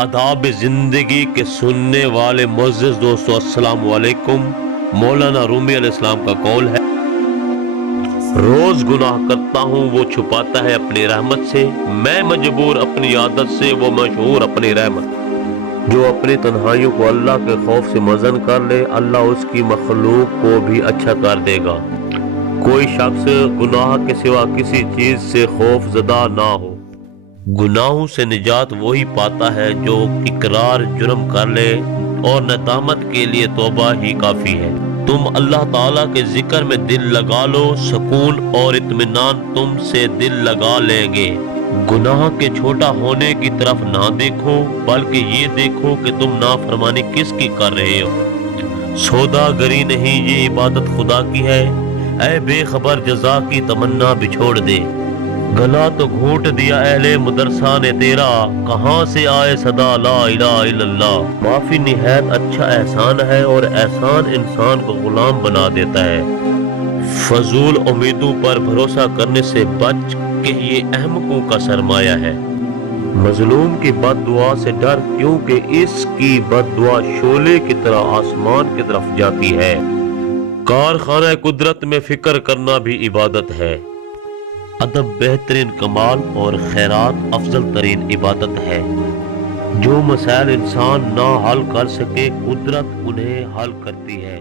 आदाब जिंदगी के सुनने वाले मुअज़्ज़िज़ दोस्तों, अस्सलाम वालेकुम। मौलाना रूमी अलैहिस्सलाम का कौल है, रोज गुनाह करता हूँ वो छुपाता है अपनी रहमत से, मैं मजबूर अपनी आदत से वो मशहूर अपनी रहमत। जो अपनी तन्हाइयों को अल्लाह के खौफ से मज़न कर ले, अल्लाह उसकी मखलूक को भी अच्छा कर देगा। कोई शख्स गुनाह के सिवा किसी चीज से खौफ ज़दा ना हो। गुनाहों से निजात वही पाता है जो इकरार जुर्म कर ले और नदामत के लिए तौबा ही काफी है। तुम अल्लाह ताला के जिक्र में दिल लगा लो, सुकून और इत्मीनान तुमसे दिल लगा लेंगे। गुनाह के छोटा होने की तरफ ना देखो, बल्कि ये देखो कि तुम नाफरमानी किसकी कर रहे हो। सौदागरी नहीं, ये इबादत खुदा की है। ऐ बेखबर जज़ा की तमन्ना बिछोड़ दे, गला तो घूट दिया अहले मदरसा ने तेरा, कहाँ से आए सदा ला इलाहा इल्लल्लाह। माफी निहायत अच्छा एहसान है और एहसान इंसान को गुलाम बना देता है। फजूल उम्मीदों पर भरोसा करने से बच के ये अहमकों का सरमाया है। मजलूम की बददुआ से डर, क्योंकि इसकी बददुआ शोले की तरह आसमान की तरफ जाती है। कारखाना कुदरत में फिक्र करना भी इबादत है। अदब बेहतरीन कमाल और खैरात अफजल तरीन इबादत है। जो मसाइल इंसान ना हल कर सके, कुदरत उन्हें हल करती है।